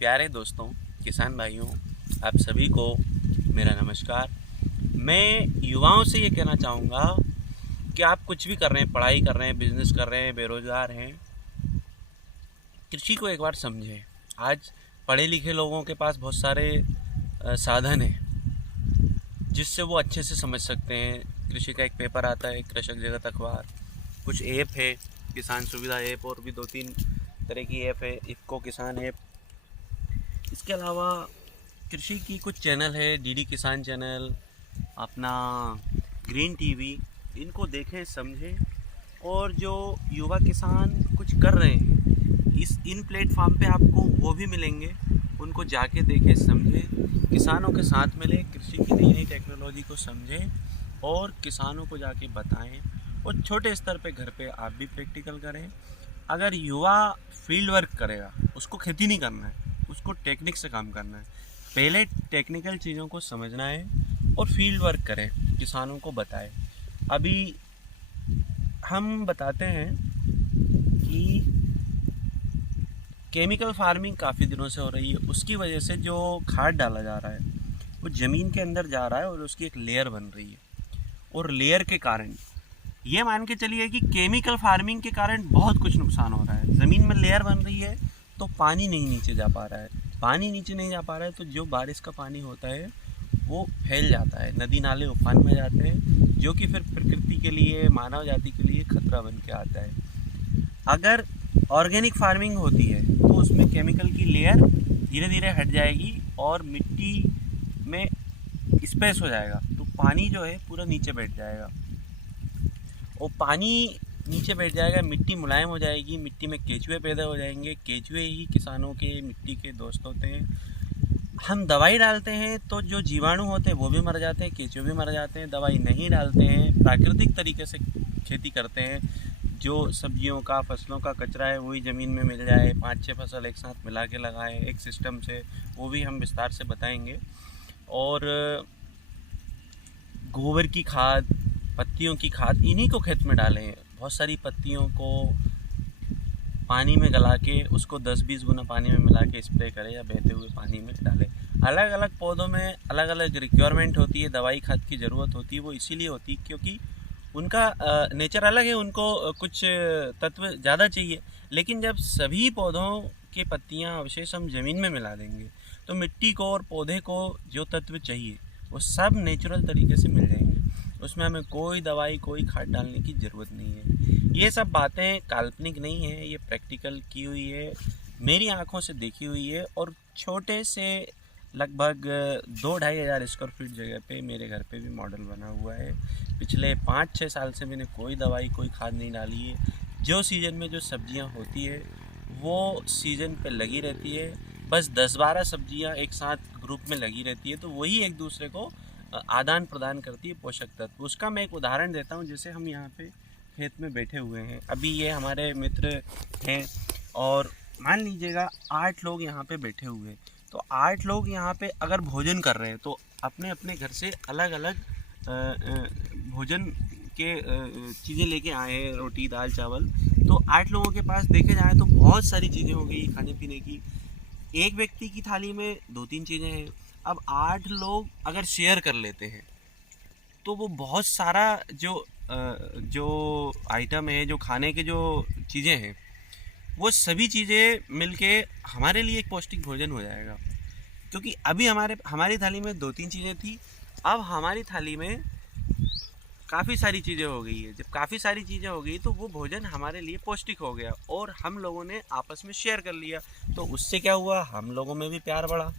प्यारे दोस्तों, किसान भाइयों, आप सभी को मेरा नमस्कार। मैं युवाओं से ये कहना चाहूँगा कि आप कुछ भी कर रहे हैं, पढ़ाई कर रहे हैं, बिजनेस कर रहे हैं, बेरोज़गार हैं, कृषि को एक बार समझें। आज पढ़े लिखे लोगों के पास बहुत सारे साधन हैं जिससे वो अच्छे से समझ सकते हैं। कृषि का एक पेपर आता है, कृषक जगत अखबार, कुछ ऐप है, किसान सुविधा ऐप, और भी 2-3 तरह की ऐप है, इफ़को किसान ऐप। इसके अलावा कृषि की कुछ चैनल है, डीडी किसान चैनल, अपना ग्रीन टीवी, इनको देखें, समझें। और जो युवा किसान कुछ कर रहे हैं, इन प्लेटफॉर्म पे आपको वो भी मिलेंगे, उनको जाके देखें, समझें, किसानों के साथ मिलें, कृषि की नई नई टेक्नोलॉजी को समझें और किसानों को जाके बताएं। और छोटे स्तर पे घर पे आप भी प्रैक्टिकल करें। अगर युवा फील्ड वर्क करेगा, उसको खेती नहीं करना है, उसको टेक्निक से काम करना है। पहले टेक्निकल चीज़ों को समझना है और फील्ड वर्क करें, किसानों को बताएं। अभी हम बताते हैं कि केमिकल फार्मिंग काफ़ी दिनों से हो रही है, उसकी वजह से जो खाद डाला जा रहा है वो ज़मीन के अंदर जा रहा है और उसकी एक लेयर बन रही है। और लेयर के कारण ये मान के चलिए कि केमिकल फार्मिंग के कारण बहुत कुछ नुकसान हो रहा है। ज़मीन में लेयर बन रही है तो पानी नहीं नीचे जा पा रहा है, पानी नीचे नहीं जा पा रहा है तो जो बारिश का पानी होता है वो फैल जाता है, नदी नाले उफान में जाते हैं, जो कि फिर प्रकृति के लिए, मानव जाति के लिए खतरा बन के आता है। अगर ऑर्गेनिक फार्मिंग होती है तो उसमें केमिकल की लेयर धीरे धीरे हट जाएगी और मिट्टी में स्पेस हो जाएगा, तो पानी जो है पूरा नीचे बैठ जाएगा। और पानी नीचे बैठ जाएगा, मिट्टी मुलायम हो जाएगी, मिट्टी में केचुए पैदा हो जाएंगे। केचुए ही किसानों के मिट्टी के दोस्त होते हैं। हम दवाई डालते हैं तो जो जीवाणु होते हैं वो भी मर जाते हैं, केचुए भी मर जाते हैं। दवाई नहीं डालते हैं, प्राकृतिक तरीके से खेती करते हैं, जो सब्जियों का, फसलों का कचरा है वही ज़मीन में मिल जाए, 5-6 फसल एक साथ मिला के लगाएं एक सिस्टम से, वो भी हम विस्तार से बताएंगे। और गोबर की खाद, पत्तियों की खाद, इन्हीं को खेत में डालें। बहुत सारी पत्तियों को पानी में गला के उसको 10-20 गुना पानी में मिला के स्प्रे करें या बहते हुए पानी में डालें। अलग अलग पौधों में अलग अलग रिक्वायरमेंट होती है, दवाई खाद की ज़रूरत होती है। वो इसीलिए होती है क्योंकि उनका नेचर अलग है, उनको कुछ तत्व ज़्यादा चाहिए। लेकिन जब सभी पौधों की पत्तियाँ अवशेष हम ज़मीन में मिला देंगे तो मिट्टी को और पौधे को जो तत्व चाहिए वो सब नेचुरल तरीके से मिल जाएंगे। उसमें हमें कोई दवाई, कोई खाद डालने की ज़रूरत नहीं है। ये सब बातें काल्पनिक नहीं है, ये प्रैक्टिकल की हुई है, मेरी आंखों से देखी हुई है। और छोटे से लगभग 2-2.5 हज़ार स्क्वायर फीट जगह पे मेरे घर पे भी मॉडल बना हुआ है। पिछले 5-6 साल से मैंने कोई दवाई, कोई खाद नहीं डाली है। जो सीज़न में जो सब्जियां होती है वो सीज़न पे लगी रहती है। बस 10-12 सब्जियां एक साथ ग्रुप में लगी रहती है, तो वही एक दूसरे को आदान प्रदान करती है पोषक तत्व। उसका मैं एक उदाहरण देता हूँ। जैसे हम यहाँ पे खेत में बैठे हुए हैं, अभी ये हमारे मित्र हैं और मान लीजिएगा 8 लोग यहाँ पे बैठे हुए हैं। तो 8 लोग यहाँ पे अगर भोजन कर रहे हैं तो अपने अपने घर से अलग अलग भोजन के चीज़ें लेके आए हैं, रोटी, दाल, चावल। तो 8 लोगों के पास देखे जाए तो बहुत सारी चीज़ें हो गई खाने पीने की। एक व्यक्ति की थाली में 2-3 चीज़ें हैं। अब 8 लोग अगर शेयर कर लेते हैं तो वो बहुत सारा जो आइटम है, जो खाने के जो चीज़ें हैं, वो सभी चीज़ें मिलके हमारे लिए एक पौष्टिक भोजन हो जाएगा। क्योंकि अभी हमारी थाली में 2-3 चीज़ें थी, अब हमारी थाली में काफ़ी सारी चीज़ें हो गई है। जब काफ़ी सारी चीज़ें हो गई तो वो भोजन हमारे लिए पौष्टिक हो गया और हम लोगों ने आपस में शेयर कर लिया। तो उससे क्या हुआ, हम लोगों में भी प्यार बढ़ा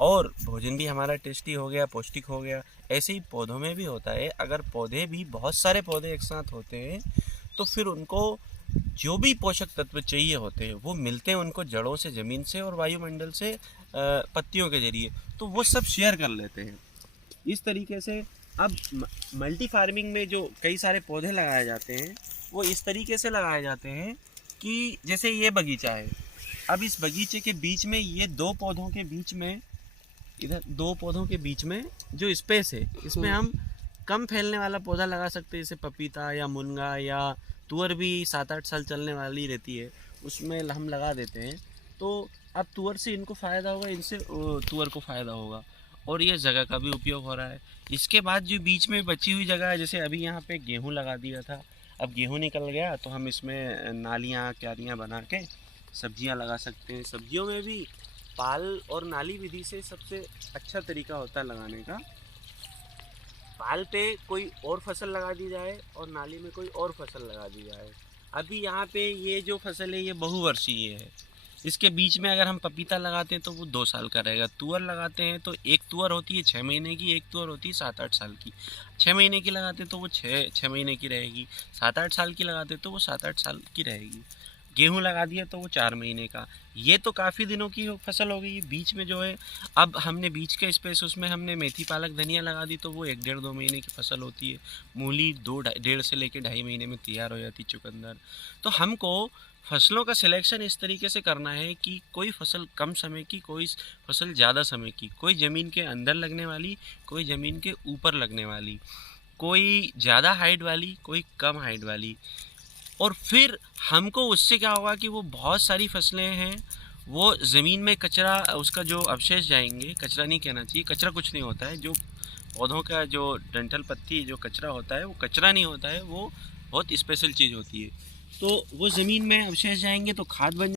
और भोजन भी हमारा टेस्टी हो गया, पौष्टिक हो गया। ऐसे ही पौधों में भी होता है। अगर पौधे भी, बहुत सारे पौधे एक साथ होते हैं तो फिर उनको जो भी पोषक तत्व चाहिए होते हैं वो मिलते हैं उनको जड़ों से, ज़मीन से और वायुमंडल से, पत्तियों के जरिए, तो वो सब शेयर कर लेते हैं। इस तरीके से अब मल्टी फार्मिंग में जो कई सारे पौधे लगाए जाते हैं वो इस तरीके से लगाए जाते हैं कि जैसे ये बगीचा है, अब इस बगीचे के बीच में ये 2 पौधों के बीच में, इधर 2 पौधों के बीच में जो स्पेस है, इसमें हम कम फैलने वाला पौधा लगा सकते हैं, जैसे पपीता या मुनगा या तुअर भी 7-8 साल चलने वाली रहती है, उसमें हम लगा देते हैं। तो अब तुअर से इनको फ़ायदा होगा, इनसे तुअर को फ़ायदा होगा, और ये जगह का भी उपयोग हो रहा है। इसके बाद जो बीच में बची हुई जगह है, जैसे अभी यहाँ पे गेहूँ लगा दिया था, अब गेहूँ निकल गया तो हम इसमें नालियाँ क्यारियाँ बना के सब्जियाँ लगा सकते हैं। सब्जियों में भी पाल और नाली विधि से सबसे अच्छा तरीका होता है लगाने का। पाल पे कोई और फसल लगा दी जाए और नाली में कोई और फसल लगा दी जाए। अभी यहाँ पे ये जो फसल है ये बहुवर्षीय है। इसके बीच में अगर हम पपीता लगाते हैं तो वो 2 साल का रहेगा। तुअर लगाते हैं तो एक तुअर होती है 6 महीने की, एक तुअर होती है 7-8 साल की। 6 महीने की लगाते हैं तो वो 6 महीने की रहेगी, 7-8 साल की लगाते हैं तो वो 7-8 साल की रहेगी। गेहूँ लगा दिया तो वो 4 महीने का। ये तो काफ़ी दिनों की फसल हो गई। बीच में जो है, अब हमने बीच का स्पेस, उसमें हमने मेथी पालक धनिया लगा दी तो वो 1 डेढ़ 2 महीने की फसल होती है। मूली 2 डेढ़ से लेके 2.5 महीने में तैयार हो जाती, चुकंदर। तो हमको फसलों का सिलेक्शन इस तरीके से करना है कि कोई फसल कम समय की, कोई फसल ज़्यादा समय की, कोई ज़मीन के अंदर लगने वाली, कोई ज़मीन के ऊपर लगने वाली, कोई ज़्यादा हाइट वाली, कोई कम हाइट वाली। और फिर हमको उससे क्या होगा कि वो बहुत सारी फसलें हैं, वो ज़मीन में कचरा, उसका जो अवशेष जाएंगे, कचरा नहीं कहना चाहिए, कचरा कुछ नहीं होता है, जो पौधों का जो डंठल पत्ती जो कचरा होता है वो कचरा नहीं होता है, वो बहुत स्पेशल चीज़ होती है। तो वो ज़मीन में अवशेष जाएंगे तो खाद बन